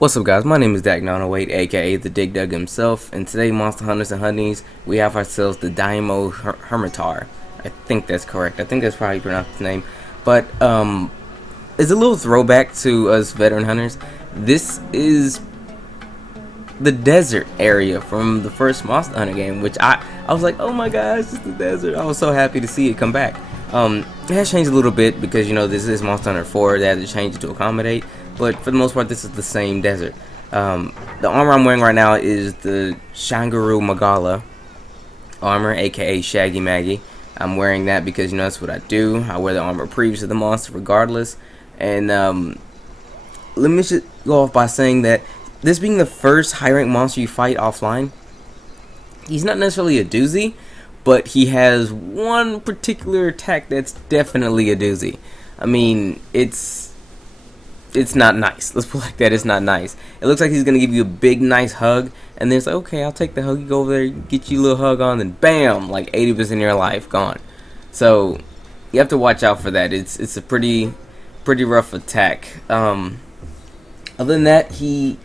What's up, guys? My name is Daimyo aka the Dig Dug himself, and today, Monster Hunters and Honeys, we have ourselves the Daimyo Hermitaur. I think that's correct. I think that's probably how you pronounce his name. But it's a little throwback to us veteran hunters. This is the desert area from the first Monster Hunter game, which I was like, oh my gosh, it's the desert. I was so happy to see it come back. It has changed a little bit because, you know, this is Monster Hunter 4. They had to change it to accommodate, but for the most part, this is the same desert. The armor I'm wearing right now is the Shanguru Magala armor, aka Shaggy Maggie. I'm wearing that because, you know, that's what I do. I wear the armor previous to the monster regardless. And let me just go off by saying that this being the first high rank monster you fight offline, he's not necessarily a doozy, but he has one particular attack that's definitely a doozy. I mean, it's not nice. Let's put it like that. It's not nice. It looks like he's gonna give you a big, nice hug, and then it's like, okay, I'll take the hug. You go over there, get you a little hug on, then bam, like 80% of your life gone. So you have to watch out for that. It's a pretty rough attack. Other than that, he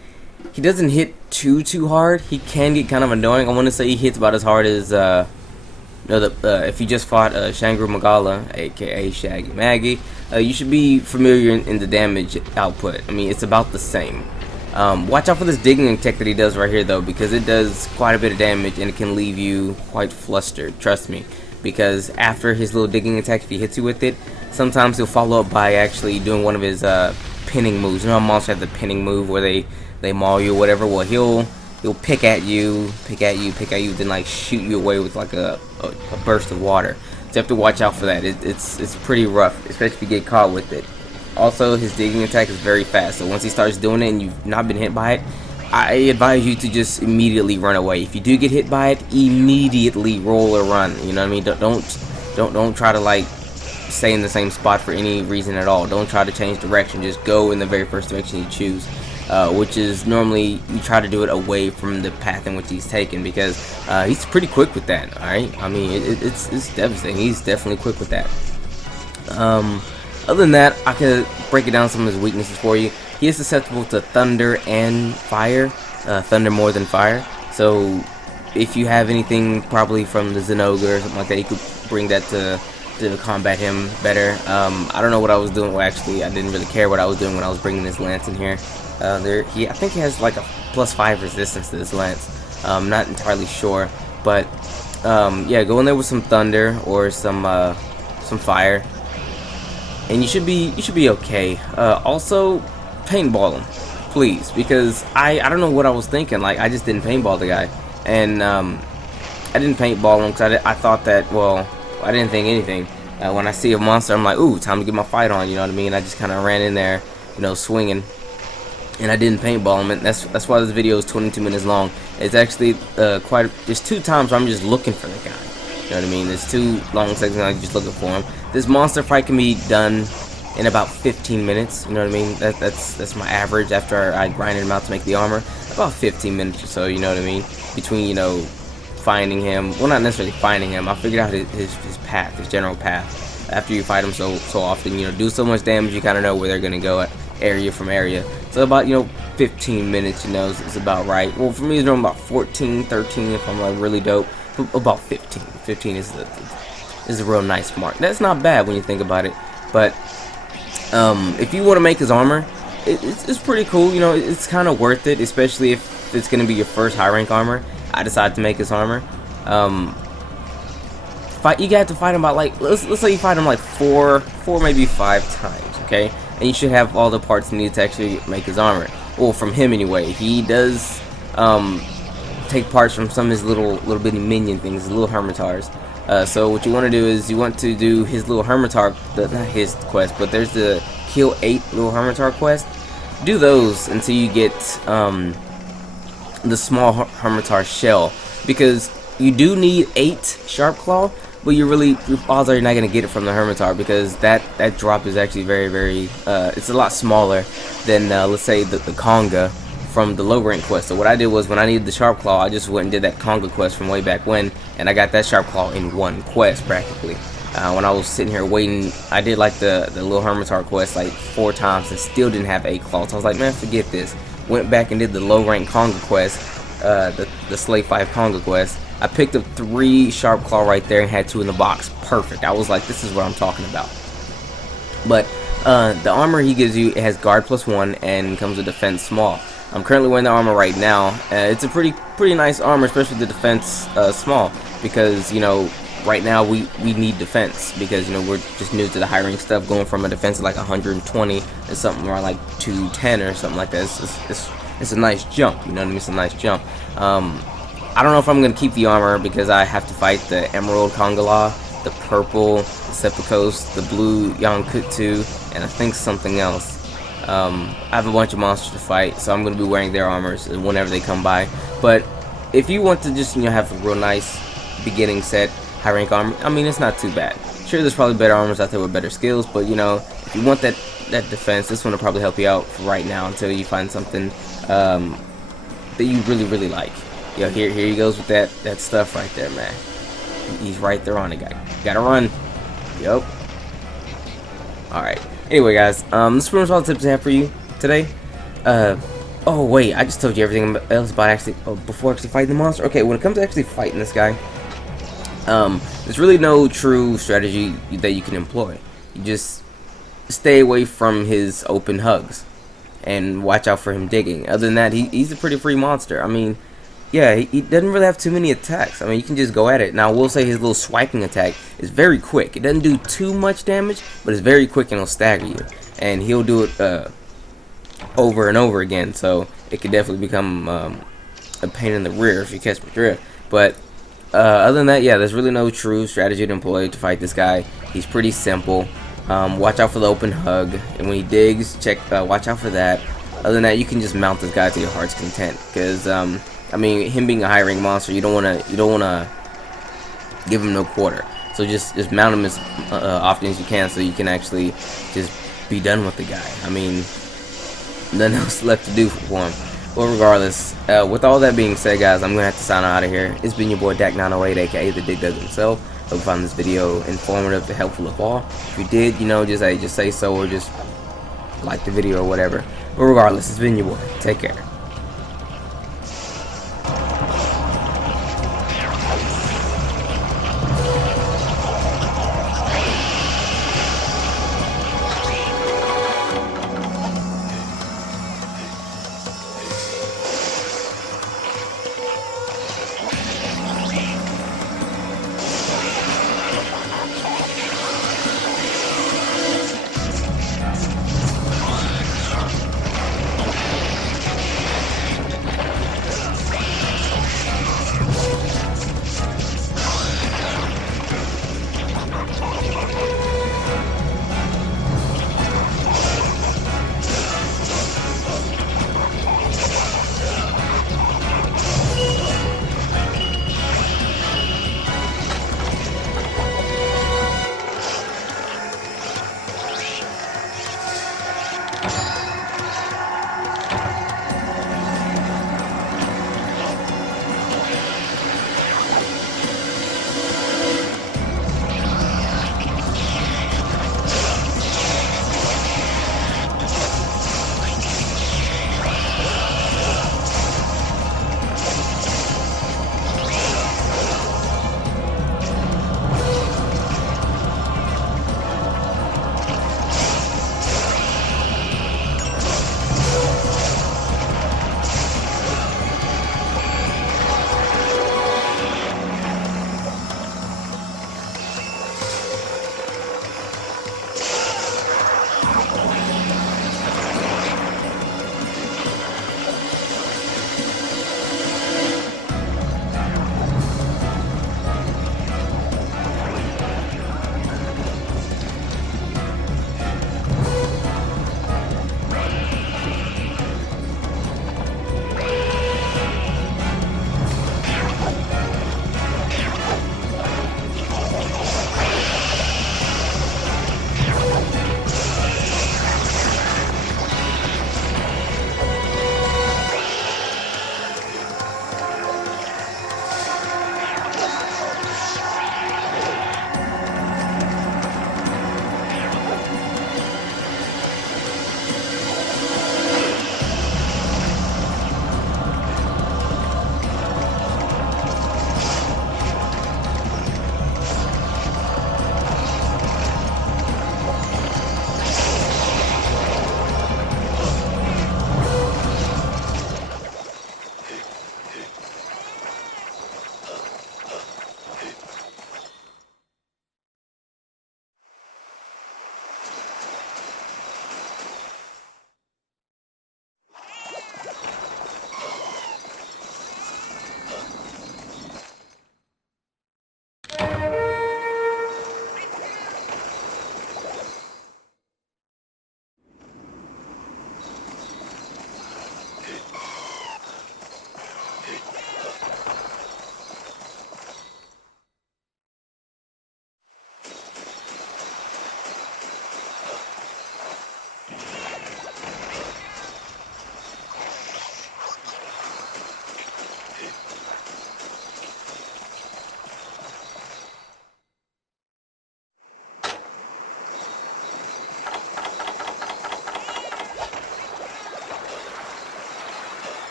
doesn't hit too hard. He can get kind of annoying. I want to say he hits about as hard as if you just fought Shangri Magala, aka Shaggy Maggie, you should be familiar in the damage output. I mean, it's about the same. Watch out for this digging attack that he does right here, though, because it does quite a bit of damage and it can leave you quite flustered. Trust me, because after his little digging attack, if he hits you with it, sometimes he'll follow up by actually doing one of his pinning moves. You know how monsters have the pinning move where they maul you or whatever? Well, he'll pick at you, then like shoot you away with like a burst of water. So you have to watch out for that. It's pretty rough, especially if you get caught with it. Also, his digging attack is very fast, so once he starts doing it and you've not been hit by it, I advise you to just immediately run away. If you do get hit by it, immediately roll or run. You know what I mean? Don't try to like stay in the same spot for any reason at all. Don't try to change direction. Just go in the very first direction you choose. Which is normally you try to do it away from the path in which he's taken, because he's pretty quick with that. All right, I mean it's devastating. He's definitely quick with that. Other than that, I could break it down some of his weaknesses for you. He is susceptible to thunder and fire. Thunder more than fire. So if you have anything probably from the Zenogre or something like that, you could bring that to combat him better. I don't know what I was doing. Well, actually, I didn't really care what I was doing when I was bringing this lance in here. I think he has like a +5 resistance to this lance. I'm not entirely sure, but yeah, go in there with some thunder or some fire, and you should be okay. Also, paintball him, please, because I don't know what I was thinking. Like, I just didn't paintball the guy, and I didn't paintball him because I thought that, well, I didn't think anything. When I see a monster, I'm like, ooh, time to get my fight on. You know what I mean? I just kind of ran in there, you know, swinging. And I didn't paintball him, and that's why this video is 22 minutes long. It's actually there's 2 times where I'm just looking for the guy. You know what I mean? There's 2 long sections I'm just looking for him. This monster fight can be done in about 15 minutes. You know what I mean? That's my average after I grinded him out to make the armor. About 15 minutes or so. You know what I mean? Between, you know, finding him, well, not necessarily finding him. I figured out his path, his general path. After you fight him so often, you know, do so much damage, you kind of know where they're gonna go at area from area. So about, you know, 15 minutes, you know, is about right. Well, for me, it's around about 14, 13 if I'm like really dope. But about 15. 15 is a real nice mark. That's not bad when you think about it. But if you want to make his armor, it's pretty cool. You know, it's kind of worth it, especially if it's gonna be your first high rank armor. I decided to make his armor. You got to fight him about, like, let's say you fight him like 4 maybe 5 times, okay? And you should have all the parts needed to actually make his armor. Well, from him anyway. He does take parts from some of his little bitty minion things, his little Hermitaurs. So what you want to do is you want to do his little Hermitaur, not his quest, but there's the kill 8 little Hermitaur quest. Do those until you get the small Hermitaur shell, because you do need 8 Sharp Claw, but your odds are you're not gonna get it from the Hermitaur, because that drop is actually very it's a lot smaller than let's say the Conga from the low rank quest. So what I did was, when I needed the Sharp Claw, I just went and did that Conga quest from way back when, and I got that Sharp Claw in 1 quest practically. When I was sitting here waiting, I did like the little Hermitaur quest like 4 times and still didn't have 8 claws. So I was like, man, forget this. went back and did the low rank Conga quest, the Slave 5 Conga quest. I picked up 3 Sharp Claw right there and had 2 in the box. Perfect. I was like, this is what I'm talking about. But the armor he gives you, it has guard +1 and comes with defense small. I'm currently wearing the armor right now. It's a pretty nice armor, especially the defense small, because you know right now we need defense, because you know we're just new to the high rank stuff, going from a defense of like 120 to something around like 210 or something like that. It's a nice jump, you know what I mean? It's a nice jump. I don't know if I'm gonna keep the armor because I have to fight the Emerald Kongala, the purple Sepikos, the blue Yankutsu, and I think something else. I have a bunch of monsters to fight, so I'm going to be wearing their armors whenever they come by. But if you want to just, you know, have a real nice beginning set, high rank armor, I mean, it's not too bad. Sure, there's probably better armors out there with better skills, but you know, if you want that defense, this one will probably help you out for right now until you find something that you really like. Yo, here he goes with that stuff right there, man. He's right there on it, guy. Gotta run. Yup. Alright. Anyway, guys, this is pretty much all the tips I have for you today. Oh wait, I just told you everything else about before actually fighting the monster. Okay, when it comes to actually fighting this guy, there's really no true strategy that you can employ. You just stay away from his open hugs and watch out for him digging. Other than that, he's a pretty free monster. I mean, yeah, he doesn't really have too many attacks. I mean, you can just go at it. Now, I will say his little swiping attack is very quick. It doesn't do too much damage, but it's very quick and it'll stagger you. And he'll do it over and over again, so it could definitely become a pain in the rear if you catch my drift. But other than that, yeah, there's really no true strategy to employ to fight this guy. He's pretty simple. Watch out for the open hug, and when he digs, watch out for that. Other than that, you can just mount this guy to your heart's content, because I mean, him being a high rank monster, you don't wanna give him no quarter. So just mount him as often as you can, so you can actually just be done with the guy. I mean, nothing else left to do for him. Well, regardless, with all that being said, guys, I'm gonna have to sign out of here. It's been your boy Dak908, aka the Dig Dug himself. Hope you found this video informative and helpful of all. If you did, you know, just say so, or just like the video or whatever. But regardless, it's been your boy. Take care.